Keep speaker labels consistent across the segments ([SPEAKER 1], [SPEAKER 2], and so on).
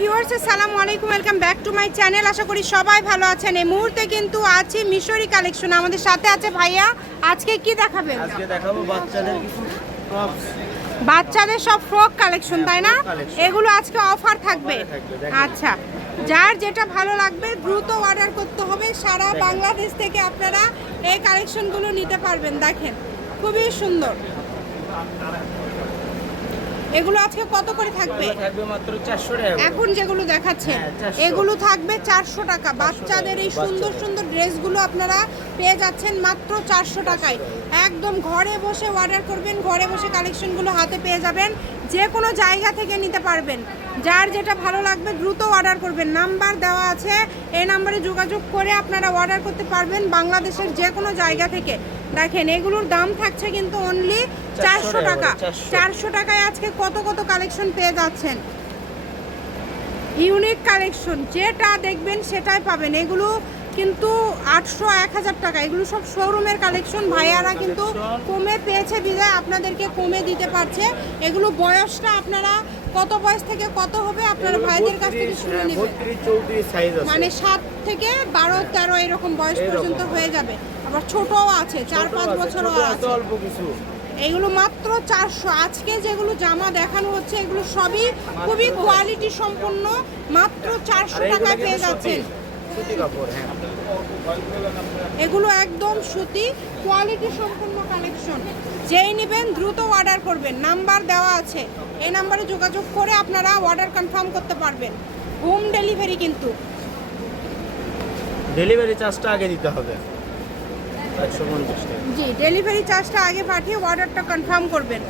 [SPEAKER 1] Viewers আসসালামু আলাইকুম welcome back to my channel. আশা করি সবাই ভালো আছেন। এই মুহূর্তে কিন্তু আছি মিশরি কালেকশন। আমাদের সাথে আছে ভাইয়া। আজকে কি দেখাবেন?
[SPEAKER 2] আজকে দেখাবো বাচ্চাদের কিছু টপস
[SPEAKER 1] বাচ্চাদের সব ফ্রক কালেকশন তাই না? এগুলো আজকে অফার থাকবে। আচ্ছা যার যেটা ভালো লাগবে দ্রুত অর্ডার করতে হবে। সারা বাংলাদেশ থেকে আপনারা এই কালেকশনগুলো নিতে পারবেন দেখেন। খুবই সুন্দর। এগুলো আজকে কত করে থাকবে?
[SPEAKER 2] থাকবে মাত্র চারশো টাকা
[SPEAKER 1] এখন যেগুলো দেখাচ্ছেন
[SPEAKER 2] হ্যাঁ, 400
[SPEAKER 1] এগুলো থাকবে চারশো টাকা। বাচ্চাদের এই সুন্দর সুন্দর ড্রেসগুলো আপনারা পেয়ে যাচ্ছেন মাত্র চারশো টাকায়। একদম ঘরে বসে অর্ডার করবেন ঘরে বসে কালেকশনগুলো হাতে পেয়ে যাবেন যে কোনো জায়গা থেকে নিতে পারবেন। যার যেটা ভালো লাগবে দ্রুত অর্ডার করবেন। নাম্বার দেওয়া আছে এই নাম্বারে যোগাযোগ করে আপনারা অর্ডার করতে পারবেন বাংলাদেশের যে কোনো জায়গা থেকে। দেখেন এগুলোর দাম থাকছে কিন্তু অনলি চারশো টাকা চারশো। টাকায় আজকে কত কত কালেকশন পেয়ে যাচ্ছেন? ইউনিক কালেকশন যেটা দেখবেন সেটাই পাবেন। এগুলো কিন্তু আটশো এক হাজার টাকা। এগুলো সব শোরুমের কালেকশন ভাইয়ারা কিন্তু কমে পেয়েছে বিদায় আপনাদেরকে কমে দিতে পারছে। এগুলো বয়সটা আপনারা কত বয়স থেকে কত হবে আপনারা ভাইদের কাছ থেকে শুনে
[SPEAKER 2] হ্যাঁ,
[SPEAKER 1] নেবেন মানে সাত থেকে বারো তেরো এরকম বয়স পর্যন্ত
[SPEAKER 2] হ্যাঁ।
[SPEAKER 1] যাবে। আবার ছোটও আছে চার পাঁচ বছরও
[SPEAKER 2] আছে
[SPEAKER 1] এগুলো মাত্র চারশো। আজকে যেগুলো জামা দেখানো হচ্ছে এগুলো সবই খুবই কোয়ালিটি সম্পন্ন মাত্র চারশো টাকায় পেয়ে যাচ্ছেন।
[SPEAKER 2] সুতি কাপড় হ্যাঁ।
[SPEAKER 1] এগুলো একদম সুতি কোয়ালিটি সম্পূর্ণ কালেকশন যেই নেবেন দ্রুত অর্ডার করবেন। নাম্বার দেওয়া আছে। এই নাম্বারে যোগাযোগ করে আপনারা অর্ডার কনফার্ম করতে পারবেন। হোম ডেলিভারি কিন্তু।
[SPEAKER 2] ডেলিভারি চার্জটা আগে দিতে হবে।
[SPEAKER 1] জি ডেলিভারি চার্জটা আগে পাঠিয়ে অর্ডারটা কনফার্ম করবেন।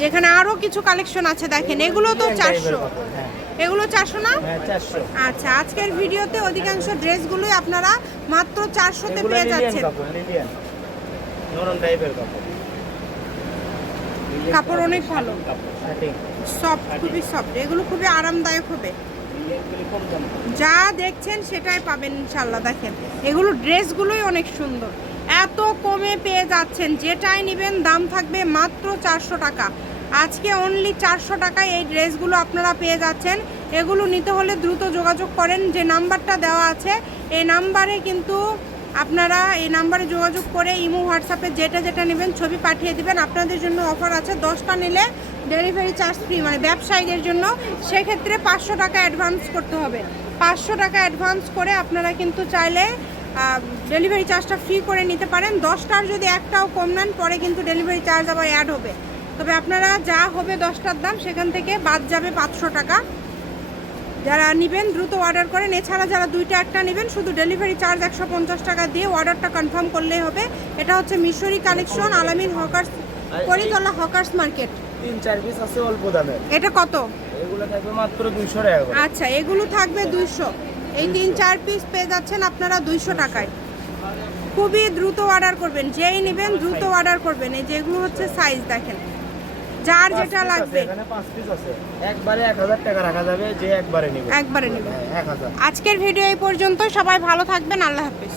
[SPEAKER 1] যেখানে আরও কিছু কালেকশন আছে দেখেন এগুলো তো চারশো।
[SPEAKER 2] হ্যাঁ।
[SPEAKER 1] এগুলো চারশো না?
[SPEAKER 2] হ্যাঁ
[SPEAKER 1] আচ্ছা আজকের ভিডিওতে অধিকাংশ ড্রেসগুলোই আপনারা মাত্র চারশোতে পেয়ে যাচ্ছেন।
[SPEAKER 2] কাপড়
[SPEAKER 1] অনেক ভালো। সফট খুবই সফট এগুলো খুবই আরামদায়ক হবে। যা দেখছেন সেটাই পাবেন ইনশাল্লাহ দেখেন। এগুলো ড্রেসগুলোই অনেক সুন্দর। এত কমে পেয়ে যাচ্ছেন। যেটাই নেবেন, দাম থাকবে মাত্র চারশো টাকা। আজকে অনলি চারশো টাকায় এই ড্রেসগুলো আপনারা পেয়ে যাচ্ছেন। এগুলো নিতে হলে দ্রুত যোগাযোগ করেন। যে নাম্বারটা দেওয়া আছে, এই নাম্বারে কিন্তু আপনারা এই নাম্বারে যোগাযোগ করে ইমো, হোয়াটসঅ্যাপে যেটা যেটা নেবেন, ছবি পাঠিয়ে দিবেন। আপনাদের জন্য অফার আছে। দশটা নিলে ডেলিভারি চার্জ ফ্রি মানে ব্যবসায়ীদের জন্য। সেক্ষেত্রে পাঁচশো টাকা অ্যাডভান্স করতে হবে। পাঁচশো টাকা অ্যাডভান্স করে আপনারা কিন্তু চাইলে ডেলিভারি চার্জটা ফ্রি করে নিতে পারেন। দশটার যদি একটাও কম নেন পরে কিন্তু ডেলিভারি চার্জ আবার অ্যাড হবে। তবে আপনারা যা হবে দশটার দাম সেখান থেকে বাদ যাবে পাঁচশো টাকা। যারা নেবেন দ্রুত অর্ডার করেন। এছাড়া যারা দুইটা একটা নেবেন শুধু ডেলিভারি চার্জ একশো পঞ্চাশ টাকা দিয়ে অর্ডারটা কনফার্ম করলেই হবে। এটা হচ্ছে মিশরি কালেকশন আলামিন হকার্স করিতলা হকার্স মার্কেট
[SPEAKER 2] তিন চার পিস আছে অল্প দামের।
[SPEAKER 1] এটা কত?
[SPEAKER 2] এগুলো থাকবে মাত্র দুইশো টাকা
[SPEAKER 1] আচ্ছা এগুলো থাকবে দুইশো। এই তিন চার পিস পেয়ে যাচ্ছেন আপনারা দুইশো টাকায়। খুবই দ্রুত অর্ডার করবেন যেই নেবেন দ্রুত অর্ডার করবেন। এই যেগুলো হচ্ছে সাইজ দেখেন যার যেটা লাগবে।
[SPEAKER 2] একবারে এক হাজার টাকা রাখা যাবে যে একবারে নিবে।
[SPEAKER 1] একবারে নেবেন
[SPEAKER 2] হ্যাঁ
[SPEAKER 1] আজকের ভিডিও এই পর্যন্ত সবাই ভালো থাকবেন আল্লাহ হাফিজ।